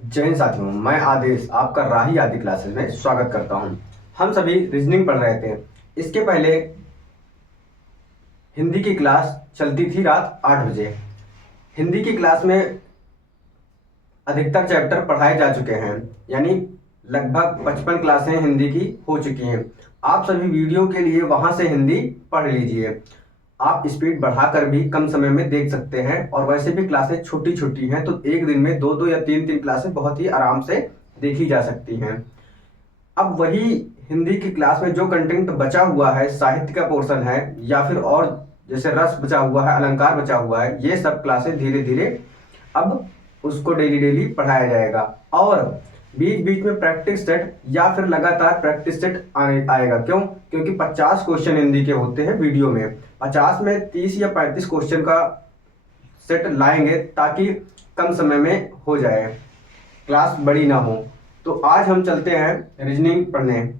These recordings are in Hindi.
जय हिंद साथियों, मैं आदेश आपका राही आदि क्लासेस में स्वागत करता हूं। हम सभी रीजनिंग पढ़ रहे थे। इसके पहले हिंदी की क्लास चलती थी रात 8 बजे। हिंदी की क्लास में अधिकतर चैप्टर पढ़ाए जा चुके हैं, यानी लगभग 55 क्लासें हिंदी की हो चुकी हैं। आप सभी वीडियो के लिए वहां से हिंदी पढ़ लीजिए। आप स्पीड बढ़ाकर भी कम समय में देख सकते हैं, और वैसे भी क्लासेस छोटी छोटी हैं, तो एक दिन में दो दो या तीन तीन क्लासेस बहुत ही आराम से देखी जा सकती हैं। अब वही हिंदी की क्लास में जो कंटेंट बचा हुआ है, साहित्य का पोर्शन है या फिर और जैसे रस बचा हुआ है, अलंकार बचा हुआ है, ये सब क्लासेस धीरे धीरे अब उसको डेली डेली पढ़ाया जाएगा। और बीच बीच में प्रैक्टिस सेट या फिर लगातार प्रैक्टिस सेट आएगा। क्यों? क्योंकि 50 क्वेश्चन हिंदी के होते हैं वीडियो में। 50 में 30 या 35 क्वेश्चन का सेट लाएंगे ताकि कम समय में हो जाए, क्लास बड़ी ना हो। तो आज हम चलते हैं रीजनिंग पढ़ने,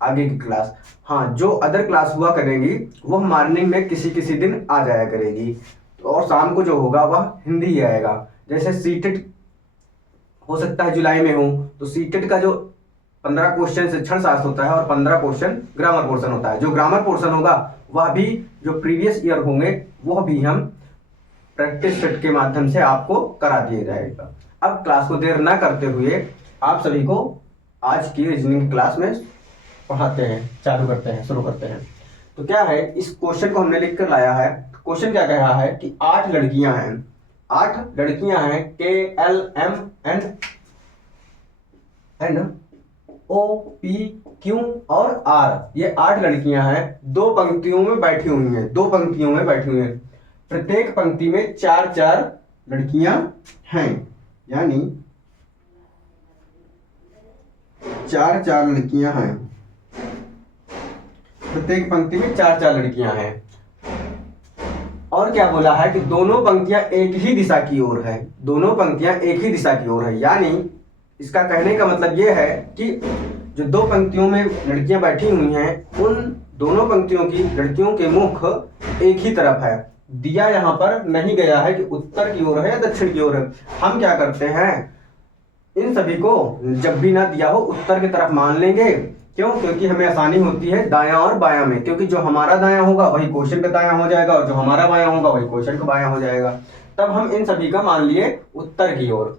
आगे की क्लास। हाँ, जो अदर क्लास हुआ करेंगी वो मॉर्निंग में किसी किसी दिन आ जाया करेगी, और शाम को जो होगा वह हिंदी ही आएगा। जैसे सीटेट हो सकता है जुलाई में हो, तो सीटेट का जो 15 क्वेश्चन शिक्षण शास्त्र होता है और 15 क्वेश्चन ग्रामर पोर्शन होता है। जो ग्रामर पोर्शन होगा वह भी जो प्रीवियस ईयर होंगे वह भी हम प्रैक्टिस सेट के माध्यम से आपको करा दिया जाएगा। अब क्लास को देर ना करते हुए आप सभी को आज की रीजनिंग क्लास में पढ़ाते हैं, चालू करते हैं, शुरू करते हैं। तो क्या है, इस क्वेश्चन को हमने लिख कर लाया है। क्वेश्चन क्या कह रहा है कि 8 लड़कियां हैं, 8 लड़कियां हैं, KLMNN OPQ और R। ये 8 लड़कियां हैं, दो पंक्तियों में बैठी हुई हैं, दो पंक्तियों में बैठी हुई हैं। प्रत्येक पंक्ति में 4-4 लड़कियां हैं, यानी 4-4 लड़कियां हैं। प्रत्येक पंक्ति में 4-4 लड़कियां हैं। और क्या बोला है कि दोनों पंक्तियां एक ही दिशा की ओर है, दोनों पंक्तियां एक ही दिशा की ओर है। यानी इसका कहने का मतलब यह है कि जो दो पंक्तियों में लड़कियां बैठी हुई हैं, उन दोनों पंक्तियों की लड़कियों के मुख एक ही तरफ है। दिया यहां पर नहीं गया है कि उत्तर की ओर है या दक्षिण की ओर है। हम क्या करते हैं, इन सभी को जब भी ना दिया हो उत्तर की तरफ मान लेंगे। क्यों? क्योंकि हमें आसानी होती है दायां और बायां में, क्योंकि जो हमारा दायां होगा वही क्वेश्चन का दायां हो जाएगा, और जो हमारा बायां होगा वही क्वेश्चन का बायां हो जाएगा। तब हम इन सभी का मान लिए उत्तर की ओर।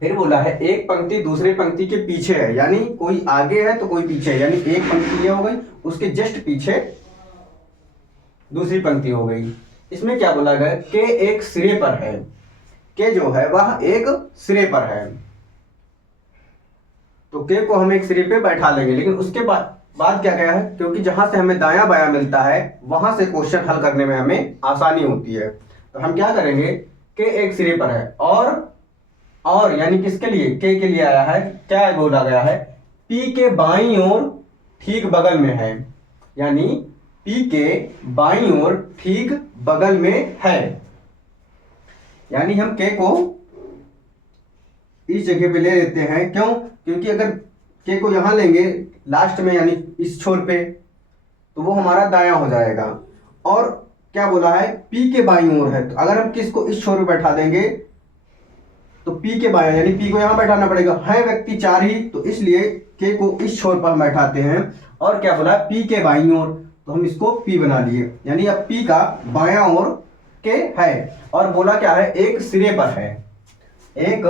फिर बोला है एक पंक्ति दूसरे पंक्ति के पीछे है, यानी कोई आगे है तो कोई पीछे है। यानी एक पंक्ति ये हो गई, उसके जस्ट पीछे दूसरी पंक्ति हो गई। इसमें क्या बोला गया, के एक सिरे पर है, के जो है वह एक सिरे पर है, तो के को हम एक सिरे पे बैठा लेंगे। लेकिन उसके बाद क्या गया है, क्योंकि जहां से हमें दायां बायां मिलता है वहां से क्वेश्चन हल करने में हमें आसानी होती है। तो हम क्या करेंगे, के एक सिरे पर है, और यानी किसके लिए, के लिए आया है। क्या बोला गया है, पी के बाईं ओर ठीक बगल में है, यानी पी के बाईं ओर ठीक बगल में है। यानी हम के को इस जगह पे ले लेते हैं। क्यों? क्योंकि अगर के को यहां लेंगे लास्ट में, यानी इस छोर पे, तो वो हमारा दायां हो जाएगा। और क्या बोला है, पी के बाईं ओर है, तो अगर हम किसको इस छोर पे बैठा देंगे तो पी के बायां, यानी पी को यहां बैठाना पड़ेगा। है व्यक्ति 4 ही, तो इसलिए के को इस छोर पर हम बैठाते हैं। और क्या बोला, पी के बाईं ओर, तो हम इसको पी बना लिए, यानी अब पी का बायां ओर के है। और बोला क्या है, एक सिरे पर है, एक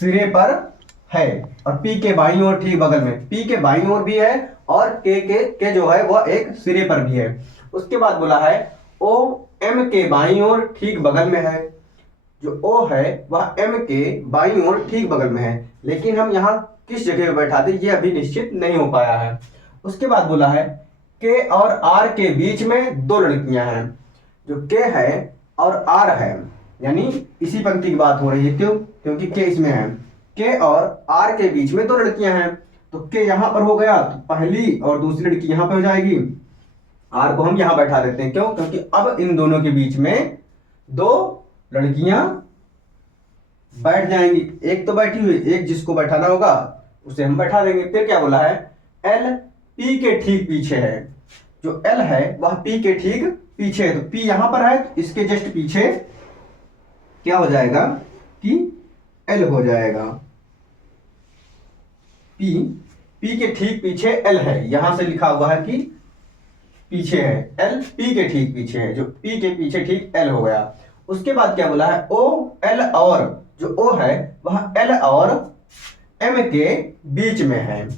सिरे पर है, और पी के बाईं ओर ठीक बगल में। पी के बाईं ओर भी है और के जो है वह एक सिरे पर भी है। उसके बाद बोला है ओ एम के बाईं ओर ठीक बगल में है। जो ओ है वह एम के बाईं ओर ठीक बगल में है, लेकिन हम यहाँ किस जगह पे बैठा दे ये अभी निश्चित नहीं हो पाया है। उसके बाद बोला है के और आर के बीच में 2 लड़कियां हैं। जो के है और आर है, यानी इसी पंक्ति की बात हो रही है। क्यों? क्योंकि के इसमें है। के और आर के बीच में 2 लड़कियां हैं, तो के यहां पर हो गया, तो पहली और दूसरी लड़की यहां पर हो जाएगी। आर को हम यहां बैठा देते हैं। क्यों? क्योंकि अब इन दोनों के बीच में 2 लड़कियां बैठ जाएंगी। एक तो बैठी हुई, एक जिसको बैठाना होगा उसे हम बैठा देंगे। फिर क्या बोला है, एल पी के ठीक पीछे है। जो एल है वह पी के ठीक पीछे है, तो पी यहां पर है, तो इसके जस्ट पीछे क्या हो जाएगा कि एल हो जाएगा। पी, पी के ठीक पीछे एल है, यहां से लिखा हुआ है कि पीछे है, एल पी के ठीक पीछे है, जो पी के पीछे ठीक एल हो गया। उसके बाद क्या बोला है, ओ एल और, जो ओ है वह एल और एम के बीच में है।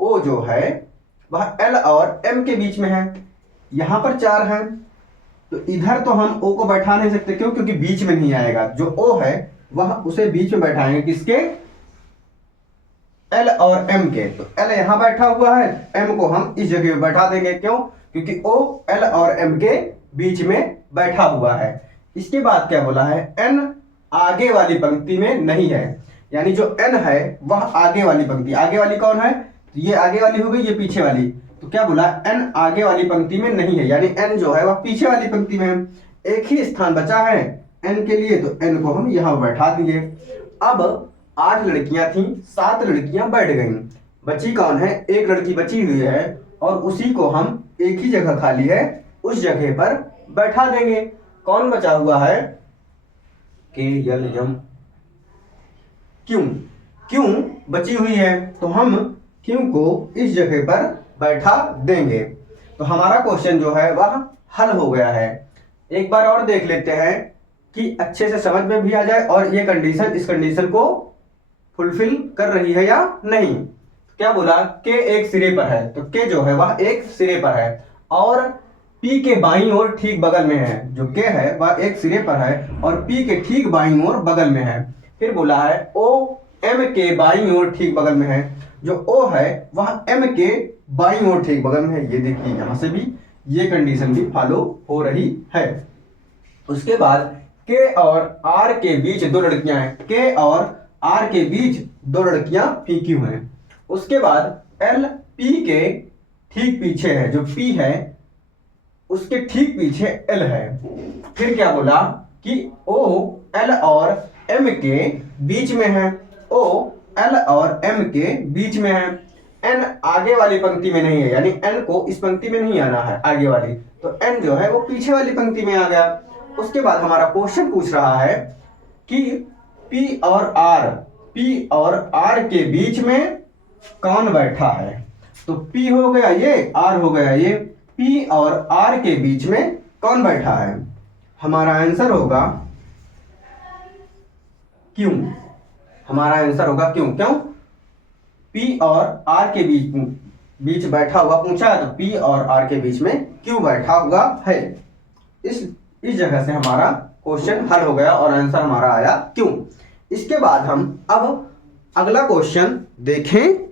ओ जो है वह एल और एम के बीच में है। यहां पर 4 है, तो इधर तो हम ओ को बैठा नहीं सकते, क्यों? क्योंकि बीच में नहीं आएगा। जो ओ है वह उसे बीच में बैठाएंगे, किसके? एल और एम के। तो एल यहां बैठा हुआ है, एम को हम इस जगह पे बैठा देंगे, क्यों? क्योंकि ओ एल और एम के बीच में बैठा हुआ है। इसके बाद क्या बोला है, एन आगे वाली पंक्ति में नहीं है, यानी जो एन है वह आगे वाली पंक्ति, आगे वाली कौन है? तो ये आगे वाली हो गई, ये पीछे वाली। तो क्या बोला, एन आगे वाली पंक्ति में नहीं है, यानी एन जो है वह पीछे वाली पंक्ति में है। एक ही स्थान बचा है एन के लिए, तो एन को हम यहां बैठा दिए। अब 8 लड़कियां थी, 7 लड़कियां बैठ गईं, बची कौन है? एक लड़की बची हुई है, और उसी को हम एक ही जगह खाली है उस जगह पर बैठा देंगे। कौन बचा हुआ है? के यल यम क्यों, क्यों बची हुई है, तो हम क्यों को इस जगह पर बैठा देंगे। तो हमारा क्वेश्चन जो है वह हल हो गया है। एक बार और देख लेते हैं कि अच्छे से समझ में भी आ जाए, और ये कंडीशन इस कंडीशन को फुलफिल कर रही है या नहीं। क्या बोला, के एक सिरे पर है, तो के जो है वह एक सिरे पर है, और पी के बाईं ओर ठीक बगल में है। जो के है वह एक सिरे पर है और पी के ठीक बाईं ओर बगल में है। फिर बोला है ओ एम के बाईं ओर ठीक बगल में है, जो ओ है वह एम के बाईं ओर ठीक बगल में है। ये देखिए यहां से भी ये कंडीशन भी फॉलो हो रही है। उसके बाद के और आर के बीच 2 लड़कियां हैं, के और आर के बीच 2 लड़कियां पी क्यू हैं। उसके बाद एल पी के ठीक पीछे है, जो पी है उसके ठीक पीछे एल है। फिर क्या बोला कि ओ एल और एम के बीच में है, ओ एल और एम के बीच में है। एन आगे वाली पंक्ति में नहीं है, यानी एन को इस पंक्ति में नहीं आना है आगे वाली, तो एन जो है वो पीछे वाली पंक्ति में आ गया। उसके बाद हमारा क्वेश्चन पूछ रहा है कि पी और आर के बीच में कौन बैठा है। तो P हो गया ये, R हो गया ये, P और R के बीच में कौन बैठा है? हमारा आंसर होगा क्यों। हमारा आंसर होगा क्यों। क्यों? P और R के बीच बैठा हुआ पूछा है, तो P और R के बीच में क्यों बैठा हुआ है। इस जगह से हमारा क्वेश्चन हल हो गया और आंसर हमारा आया क्यों। इसके बाद हम अब अगला क्वेश्चन देखें।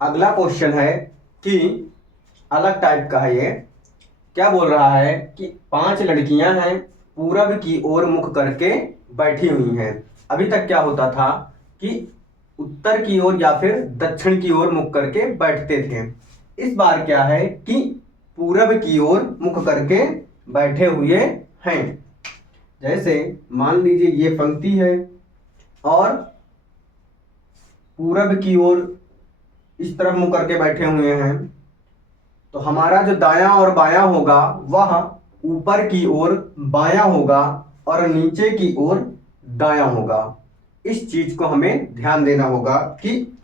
अगला क्वेश्चन है कि अलग टाइप का है ये। क्या बोल रहा है कि 5 लड़कियां हैं, पूरब की ओर मुख करके बैठी हुई हैं। अभी तक क्या होता था कि उत्तर की ओर या फिर दक्षिण की ओर मुख करके बैठते थे। इस बार क्या है कि पूरब की ओर मुख करके बैठे हुए हैं। जैसे मान लीजिए ये पंक्ति है और पूरब की ओर इस तरफ मुंह करके बैठे हुए हैं, तो हमारा जो दायां और बायां होगा वह ऊपर की ओर बायां होगा और नीचे की ओर दायां होगा। इस चीज को हमें ध्यान देना होगा कि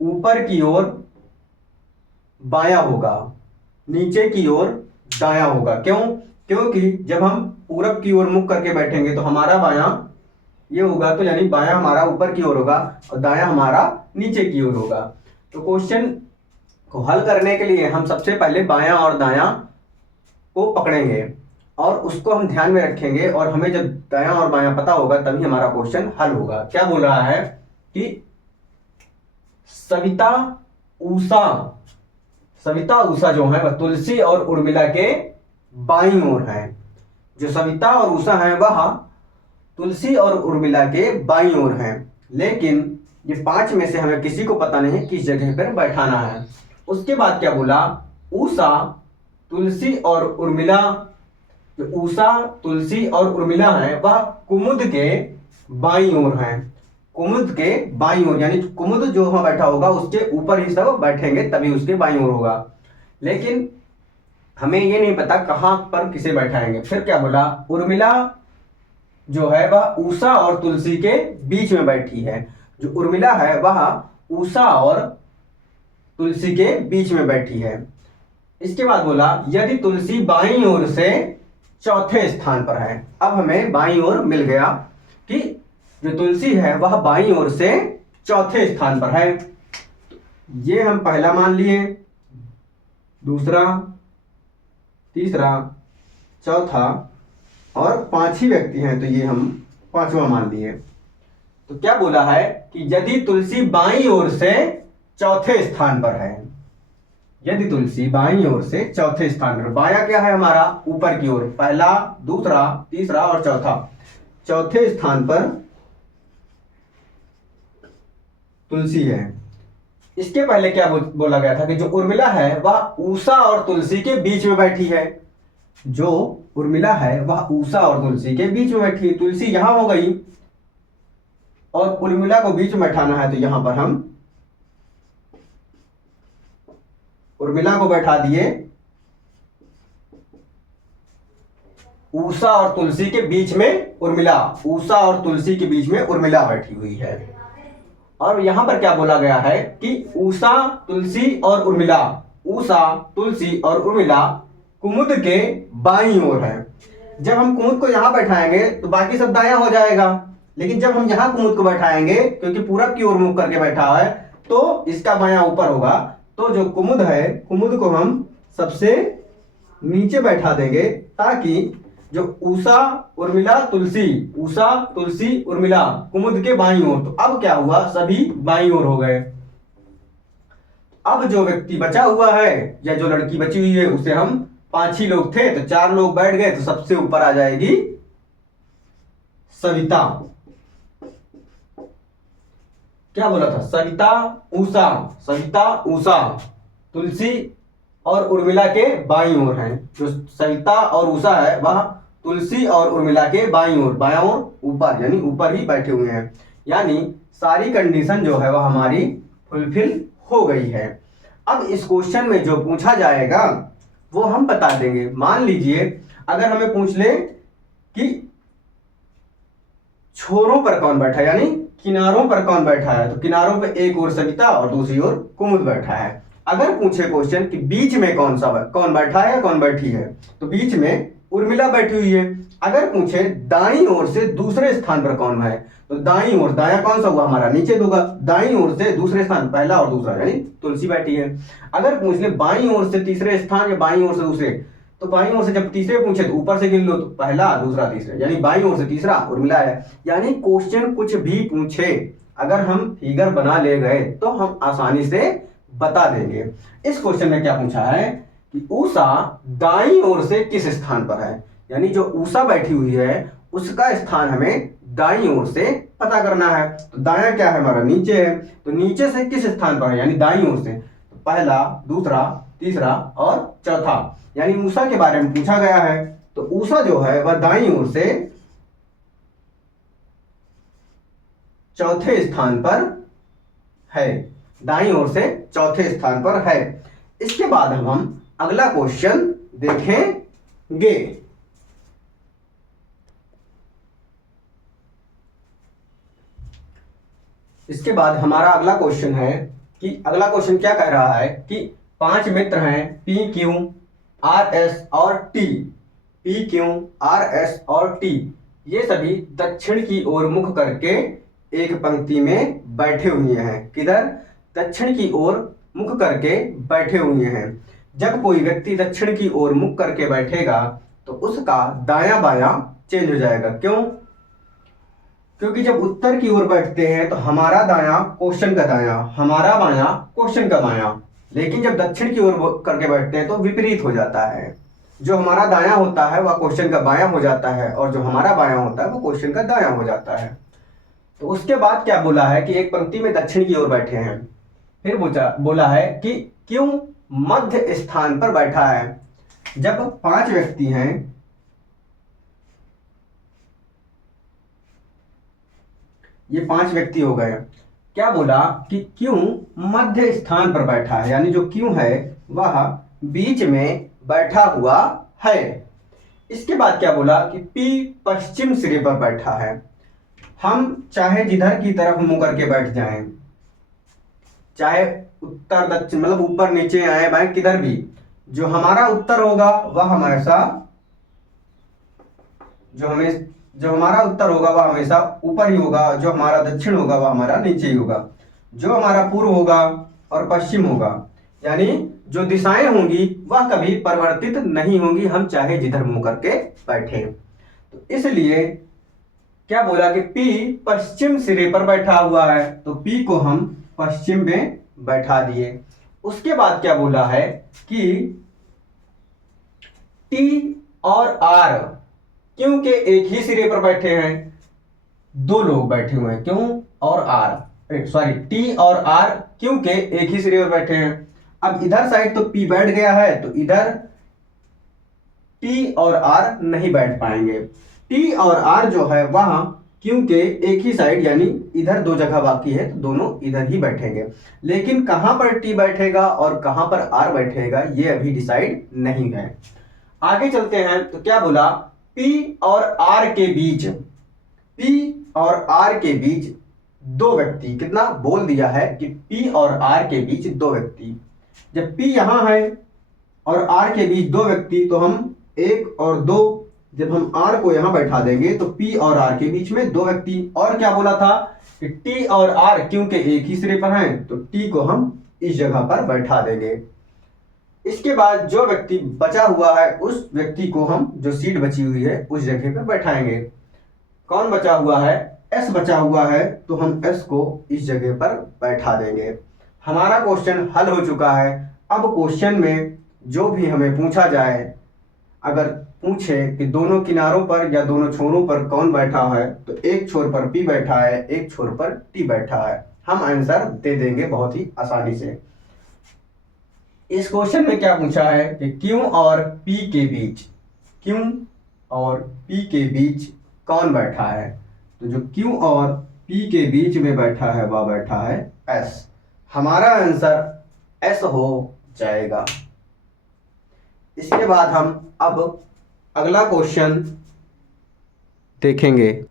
ऊपर की ओर बायां होगा, नीचे की ओर दायां होगा। क्यों? क्योंकि जब हम पूरब की ओर मुख करके बैठेंगे तो हमारा बायां ये होगा, तो यानी बायां हमारा ऊपर की ओर होगा और दायां हमारा नीचे की ओर होगा। तो क्वेश्चन को हल करने के लिए हम सबसे पहले बायां और दायां को पकड़ेंगे और उसको हम ध्यान में रखेंगे, और हमें जब दायां और बायां पता होगा तभी हमारा क्वेश्चन हल होगा। क्या बोल रहा है कि सविता उषा जो है वह तुलसी और उर्मिला के बाईं ओर है। जो सविता और उषा है वह तुलसी और उर्मिला के बाईं ओर हैं, लेकिन ये 5 में से हमें किसी को पता नहीं किस जगह पर बैठाना है। उसके बाद क्या बोला, उषा तुलसी और उर्मिला, जो उषा तुलसी और उर्मिला है वह कुमुद के बाईं ओर हैं। कुमुद के बाईं ओर, यानी कुमुद जो वहां बैठा होगा उसके ऊपर ही सब बैठेंगे तभी उसके बाईं ओर होगा। लेकिन हमें ये नहीं पता कहाँ पर किसे बैठाएंगे। फिर क्या बोला, उर्मिला जो है वह उषा और तुलसी के बीच में बैठी है। जो उर्मिला है वह उषा और तुलसी के बीच में बैठी है। इसके बाद बोला यदि तुलसी बाईं ओर से चौथे स्थान पर है। अब हमें बाईं ओर मिल गया कि जो तुलसी है वह बाईं ओर से चौथे स्थान पर है। ये हम पहला मान लिए, दूसरा, तीसरा, चौथा और 5 ही व्यक्ति हैं तो ये हम 5वां मान लिए। तो क्या बोला है कि यदि तुलसी बाईं ओर से चौथे स्थान पर है, यदि तुलसी बाईं ओर से चौथे स्थान पर, बाया क्या है हमारा ऊपर की ओर, पहला, दूसरा, तीसरा और चौथा, चौथे स्थान पर तुलसी है। इसके पहले क्या बोला गया था कि जो उर्मिला है वह उषा और तुलसी के बीच में बैठी है। जो उर्मिला है वह उषा और तुलसी के बीच में बैठी है। तुलसी यहां हो गई और उर्मिला को बीच में बैठाना है तो यहां पर हम उर्मिला को बैठा दिए उषा और तुलसी के बीच में। उर्मिला, उषा और तुलसी के बीच में उर्मिला बैठी हुई है। और यहां पर क्या बोला गया है कि उषा, तुलसी और उर्मिला, उषा, तुलसी और उर्मिला कुमुद के बाईं ओर है। जब हम कुमुद को यहां बैठाएंगे तो बाकी सब दायां हो जाएगा, लेकिन जब हम यहां कुमुद को बैठाएंगे क्योंकि पूरब की ओर मुख करके बैठा है तो इसका बायां ऊपर होगा। तो जो कुमुद है, कुमुद को हम सबसे नीचे बैठा देंगे ताकि जो उषा, उर्मिला, तुलसी, उषा, तुलसी, उर्मिला कुमुद के बाईं ओर। तो अब क्या हुआ, सभी बाईं ओर हो गए। अब जो व्यक्ति बचा हुआ है या जो लड़की बची हुई है उसे हम 5 ही लोग थे तो 4 लोग बैठ गए तो सबसे ऊपर आ जाएगी सविता। क्या बोला था, सविता, उषा, सविता, उषा, तुलसी और उर्मिला के बाईं ओर है। जो सविता और उषा है वह तुलसी और उर्मिला के बाईं ओर, बायां ओर ऊपर, यानी ऊपर ही बैठे हुए हैं। यानी सारी कंडीशन जो है वह हमारी फुलफिल हो गई है। अब इस क्वेश्चन में जो पूछा जाएगा वो हम बता देंगे। मान लीजिए अगर हमें पूछ ले कि छोरों पर कौन बैठा है, यानी किनारों पर कौन बैठा है, तो किनारों पर एक ओर सविता और दूसरी ओर कुमुद बैठा है। अगर पूछे क्वेश्चन कि बीच में कौन बैठा है या कौन बैठी है, तो बीच में उर्मिला बैठी हुई है। अगर पूछे दाईं ओर से दूसरे स्थान पर कौन है, तो दाईं ओर, दाया कौन सा हुआ हमारा, नीचे होगा, दाईं ओर से दूसरे स्थान, पहला और दूसरा, यानी तुलसी बैठी है। अगर पूछ ले बाईं ओर से तीसरे स्थान या बाईं ओर से दूसरे, तो बाईं ओर से जब तीसरे पूछे तो ऊपर से गिन लो, तो पहला, दूसरा, तीसरा, यानी बाईं ओर से तीसरा उर्मिला है। यानी क्वेश्चन कुछ भी पूछे अगर हम फिगर बना ले गए तो हम आसानी से बता देंगे। इस क्वेश्चन में क्या पूछा है कि उषा दाईं ओर से किस स्थान पर है, यानी जो उषा बैठी हुई है उसका स्थान हमें दाईं ओर से पता करना है। तो दायां क्या है हमारा, नीचे है, तो नीचे से किस स्थान पर है, यानी दाईं ओर से, तो पहला, दूसरा, तीसरा और चौथा, यानी उषा के बारे में पूछा गया है। तो उषा जो है वह दाईं ओर से चौथे स्थान पर है, दाईं ओर से चौथे स्थान पर है। इसके बाद हम अगला क्वेश्चन देखेंगे। इसके बाद हमारा अगला क्वेश्चन है कि अगला क्वेश्चन क्या कह रहा है कि 5 मित्र हैं पी, क्यू, आर, एस और T. P, Q, R, S और टी ये सभी दक्षिण की ओर मुख करके एक पंक्ति में बैठे हुए हैं। किधर, दक्षिण की ओर मुख करके बैठे हुए हैं। जब कोई व्यक्ति दक्षिण की ओर मुख करके बैठेगा तो उसका दायां बायां चेंज हो जाएगा। क्यों, क्योंकि जब उत्तर की ओर बैठते हैं तो हमारा दायां क्वेश्चन का दायां, हमारा बायां क्वेश्चन का बायां, लेकिन जब दक्षिण की ओर करके बैठते हैं तो विपरीत हो जाता है। जो हमारा दायां होता है वह क्वेश्चन का बायां हो जाता है और जो हमारा बायां होता है वो क्वेश्चन का दायां हो जाता है। तो उसके बाद क्या बोला है कि एक पंक्ति में दक्षिण की ओर बैठे हैं। फिर बोला है कि क्यों मध्य स्थान पर बैठा है। जब 5 व्यक्ति हैं, ये 5 व्यक्ति हो गए, क्या बोला कि क्यों मध्य स्थान पर बैठा है, यानी जो क्यों है वह बीच में बैठा हुआ है। इसके बाद क्या बोला कि P पश्चिम सिरे पर बैठा है। हम चाहे जिधर की तरफ मुंह करके बैठ जाएं, चाहे उत्तर दक्षिण मतलब ऊपर नीचे आए बाएं किधर भी, जो हमारा उत्तर होगा वह हमेशा जो हमारा उत्तर होगा वह हमेशा ऊपर ही होगा, जो हमारा दक्षिण होगा वह हमारा नीचे ही होगा, जो हमारा पूर्व होगा और पश्चिम होगा, यानी जो दिशाएं होंगी वह कभी परिवर्तित नहीं होंगी, हम चाहे जिधर मुंह करके बैठे। तो इसलिए क्या बोला कि P पश्चिम सिरे पर बैठा हुआ है, तो P को हम पश्चिम में बैठा दिए। उसके बाद क्या बोला है कि T और R क्योंकि एक ही सिरे पर बैठे हैं, दो लोग बैठे हुए हैं, क्यों और R सॉरी T और R क्योंकि एक ही सिरे पर बैठे हैं। अब इधर साइड तो P बैठ गया है, तो इधर T और R नहीं बैठ पाएंगे। T और R जो है वहां क्योंकि एक ही साइड यानी इधर दो जगह बाकी है, तो दोनों इधर ही बैठेंगे। लेकिन कहां पर T बैठेगा और कहां पर R बैठेगा ये अभी डिसाइड नहीं है। आगे चलते हैं तो क्या बोला, P और R के बीच, P और R के बीच दो व्यक्ति, कितना बोल दिया है कि P और R के बीच दो व्यक्ति। जब P यहां है और R के बीच दो व्यक्ति, तो हम एक और दो, जब हम R को यहां बैठा देंगे तो P और R के बीच में दो व्यक्ति। और क्या बोला था कि T और R क्योंकि एक ही सिरे पर हैं, तो T को हम इस जगह पर बैठा देंगे। इसके बाद जो व्यक्ति बचा हुआ है उस व्यक्ति को हम, जो सीट बची हुई है उस जगह पर बैठाएंगे। कौन बचा हुआ है, S बचा हुआ है, तो हम S को इस जगह पर बैठा देंगे। हमारा क्वेश्चन हल हो चुका है। अब क्वेश्चन में जो भी हमें पूछा जाए, अगर पूछे कि दोनों किनारों पर या दोनों छोरों पर कौन बैठा है, तो एक छोर पर P बैठा है, एक छोर पर T बैठा है, हम आंसर दे देंगे बहुत ही आसानी से। इस क्वेश्चन में क्या पूछा है कि Q और P के बीच, Q और P के बीच कौन बैठा है, तो जो Q और P के बीच में बैठा है वह बैठा है S। हमारा आंसर S हो जाएगा। इसके बाद हम अब अगला क्वेश्चन देखेंगे।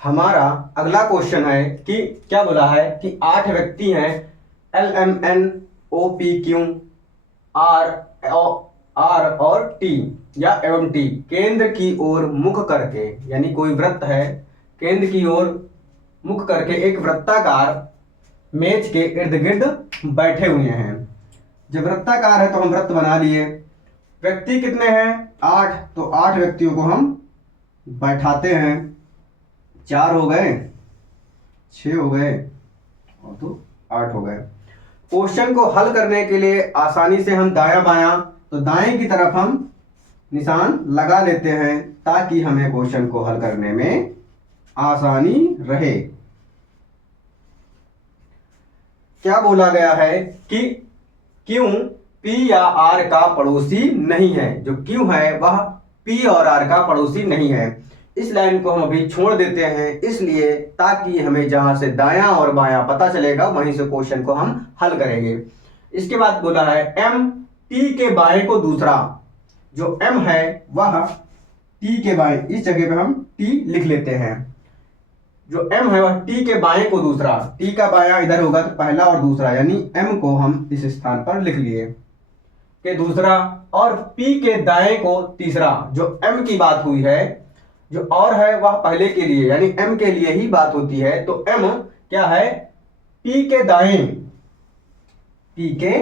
हमारा अगला क्वेश्चन है कि क्या बोला है कि 8 व्यक्ति हैं, LMNOPQ R और T या एवं T केंद्र की ओर मुख करके, यानी कोई वृत्त है, केंद्र की ओर मुख करके एक वृत्ताकार मेज के इर्द गिर्द बैठे हुए हैं। जब वृत्ताकार है तो हम वृत्त बना लिए। व्यक्ति कितने हैं, 8, तो 8 व्यक्तियों को हम बैठाते हैं। 4 हो गए, 6 हो गए और तो 8 हो गए। क्वेश्चन को हल करने के लिए आसानी से हम दायां बायां, तो दाएं की तरफ हम निशान लगा लेते हैं ताकि हमें क्वेश्चन को हल करने में आसानी रहे। क्या बोला गया है कि Q P या R का पड़ोसी नहीं है। जो Q है वह P और R का पड़ोसी नहीं है। इस लाइन को हम अभी छोड़ देते हैं, इसलिए ताकि हमें जहां से दायां और बायां पता चलेगा वहीं से क्वेश्चन को हम हल करेंगे। इसके बाद बोला है M T के बाएं को दूसरा, जो M है वह T के बाएं, इस जगह पे हम T लिख लेते हैं। जो M है वह T के बाएं को दूसरा, T का बायां इधर होगा तो पहला और दूसरा, यानी M को हम इस स्थान पर लिख लिए के दूसरा, और P के दाएं को तीसरा। जो M की बात हुई है, जो और है वह पहले के लिए यानी M के लिए ही बात होती है, तो M क्या है, P के दाएं, P के,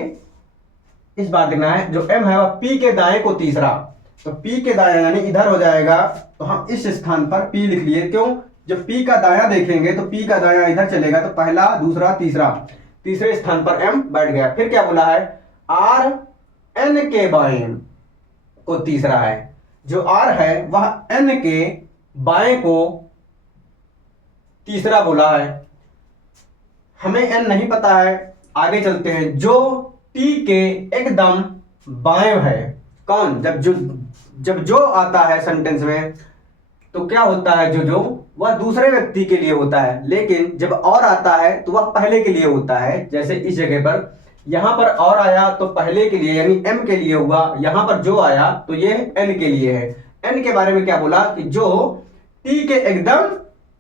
इस बात देखना है, जो M है वह P के दाएं को तीसरा, तो P के दाएं यानी इधर हो जाएगा, तो हम इस स्थान पर P लिख लिए। क्यों, जब P का दायां देखेंगे तो P का दायां इधर चलेगा, तो पहला दूसरा तीसरा, तीसरे स्थान पर M बैठ गया। फिर क्या बोला है, R N के बाएं को तीसरा है, जो R है वह N के बाएं को तीसरा बोला है। हमें N नहीं पता है, आगे चलते हैं। जो T के एकदम बाएं है, कौन, जब जो आता है सेंटेंस में तो क्या होता है, जो वह दूसरे व्यक्ति के लिए होता है, लेकिन जब और आता है तो वह पहले के लिए होता है। जैसे इस जगह पर यहां पर और आया तो पहले के लिए यानी m के लिए हुआ, यहां पर जो आया तो ये n के लिए है। n के बारे में क्या बोला कि जो t के एकदम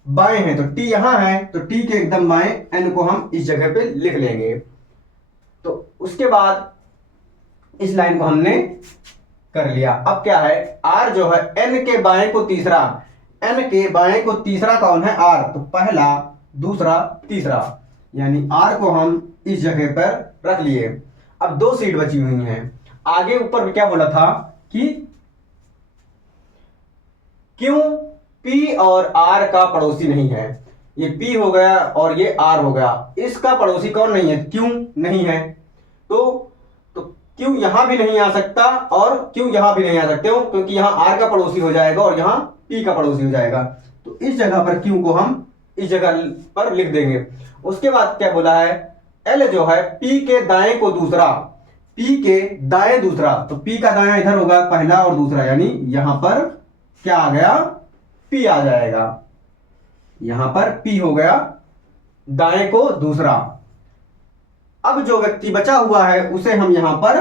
बाएं है, तो t यहां है तो t के एकदम बाएं, n को हम इस जगह पे लिख लेंगे। तो उसके बाद इस लाइन को हमने कर लिया। अब क्या है, r जो है n के बाएं को तीसरा, n के बाएं को तीसरा कौन है, r, तो पहला दूसरा तीसरा, यानी r को हम इस जगह पर रख लिए। अब 2 सीट बची हुई हैं। आगे ऊपर क्या बोला था कि क्यों p और r का पड़ोसी नहीं है। ये p हो गया और ये r हो गया, इसका पड़ोसी कौन नहीं है, क्यों नहीं है। तो क्यों यहां भी नहीं आ सकता और क्यों यहां भी नहीं आ सकते हो, क्योंकि यहां r का पड़ोसी हो जाएगा और यहां p का पड़ोसी हो जाएगा। तो इस जगह पर क्यों को हम इस जगह पर लिख देंगे। उसके बाद क्या बोला है, l जो है p के दाएं को दूसरा, p के दाएं दूसरा, तो p का दायां इधर होगा पहला और दूसरा, यानी यहां पर क्या आ गया, p आ जाएगा। यहां पर p हो गया दाएं को दूसरा। अब जो व्यक्ति बचा हुआ है उसे हम यहां पर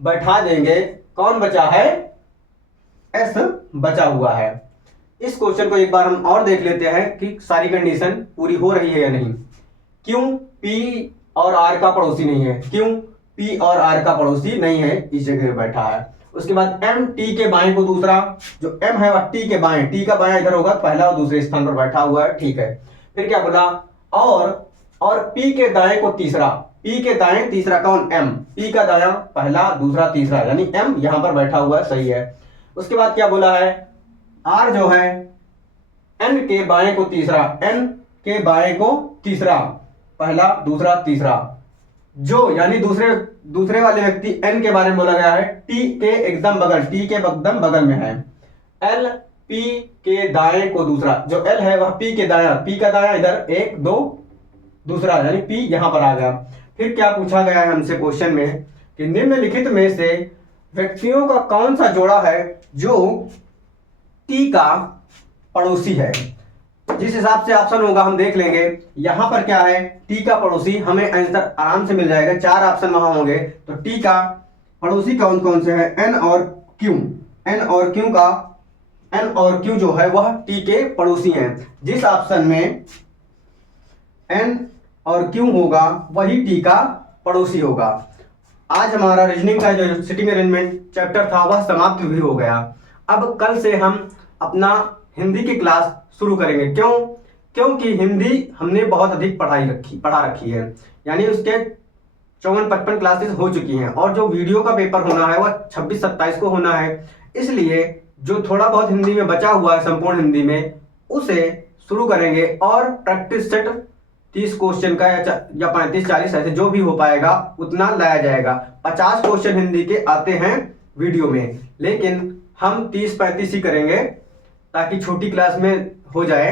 बैठा देंगे। कौन बचा है, s बचा हुआ है। इस क्वेश्चन को एक बार हम और देख लेते हैं कि सारी कंडीशन पूरी हो रही है या नहीं। क्यों p और r का पड़ोसी नहीं है, क्यों p और r का पड़ोसी नहीं है, इस जगह बैठा है। उसके बाद m t के बाएं को दूसरा, जो m है वह t के बाएं, t का बायां इधर होगा, पहला और दूसरे स्थान पर बैठा हुआ है, ठीक है। फिर क्या बोला, और p के दाएं को तीसरा, p के दाएं तीसरा कौन, m, p का दायां पहला दूसरा तीसरा, यानी m यहां पर बैठा हुआ है, सही है। उसके बाद क्या बोला है, r जो है n के बाएं को तीसरा, n के बाएं को तीसरा, पहला दूसरा तीसरा, जो यानी दूसरे वाले व्यक्ति n के बारे में बोला गया है, t के एकदम बगल, t के एकदम बगल में है। l p के दाएं को दूसरा, जो l है वह p के दायां, p का दायां इधर 1 2 दूसरा, यानी p यहां पर आ गया। फिर क्या पूछा गया है हमसे क्वेश्चन में कि निम्नलिखित में से व्यक्तियों का कौन सा जोड़ा है जो t का पड़ोसी है। जिस हिसाब से ऑप्शन होगा हम देख लेंगे। यहां पर क्या है, t का पड़ोसी, हमें आंसर आराम से मिल जाएगा, 4 ऑप्शन वहां होंगे। तो t का पड़ोसी कौन कौन से है, n और q, n और q का, n और q जो है वह t के पड़ोसी हैं। जिस ऑप्शन में n और q होगा वही t का पड़ोसी होगा। आज हमारा रीजनिंग का जो सिटिंग अरेंजमेंट चैप्टर था वह समाप्त भी हो गया। अब कल से हम अपना हिंदी की क्लास शुरू करेंगे। क्योंकि हिंदी हमने बहुत अधिक पढ़ा रखी है, यानी उसके 54-55 क्लासेस हो चुकी हैं और जो वीडियो का पेपर होना है वह 26-27 को होना है। इसलिए जो थोड़ा बहुत हिंदी में बचा हुआ है संपूर्ण हिंदी में उसे शुरू करेंगे और प्रैक्टिस सेट 30 क्वेश्चन का या 35-40 ऐसे जो भी हो पाएगा उतना लाया जाएगा। 50 क्वेश्चन हिंदी के आते हैं वीडियो में, लेकिन हम 30-35 ही करेंगे ताकि छोटी क्लास में हो जाए।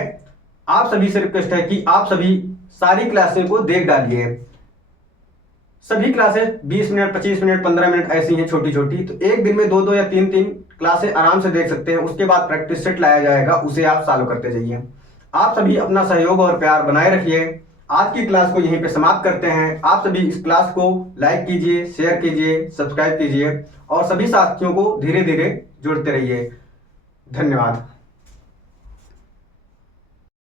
आप सभी से रिक्वेस्ट है कि आप सभी सारी क्लासें को देख डालिए। सभी क्लासेस 20 मिनट 25 मिनट 15 मिनट ऐसी हैं छोटी छोटी, तो एक दिन में 2-2 या 3-3 क्लासें आराम से देख सकते हैं। उसके बाद प्रैक्टिस सेट लाया जाएगा, उसे आप सॉल्व करते जाइए। आप सभी अपना सहयोग और प्यार बनाए रखिए। आज की क्लास को यहीं पे समाप्त करते हैं। आप सभी इस क्लास को लाइक कीजिए, शेयर कीजिए, सब्सक्राइब कीजिए और सभी साथियों को धीरे धीरे जोड़ते रहिए। धन्यवाद।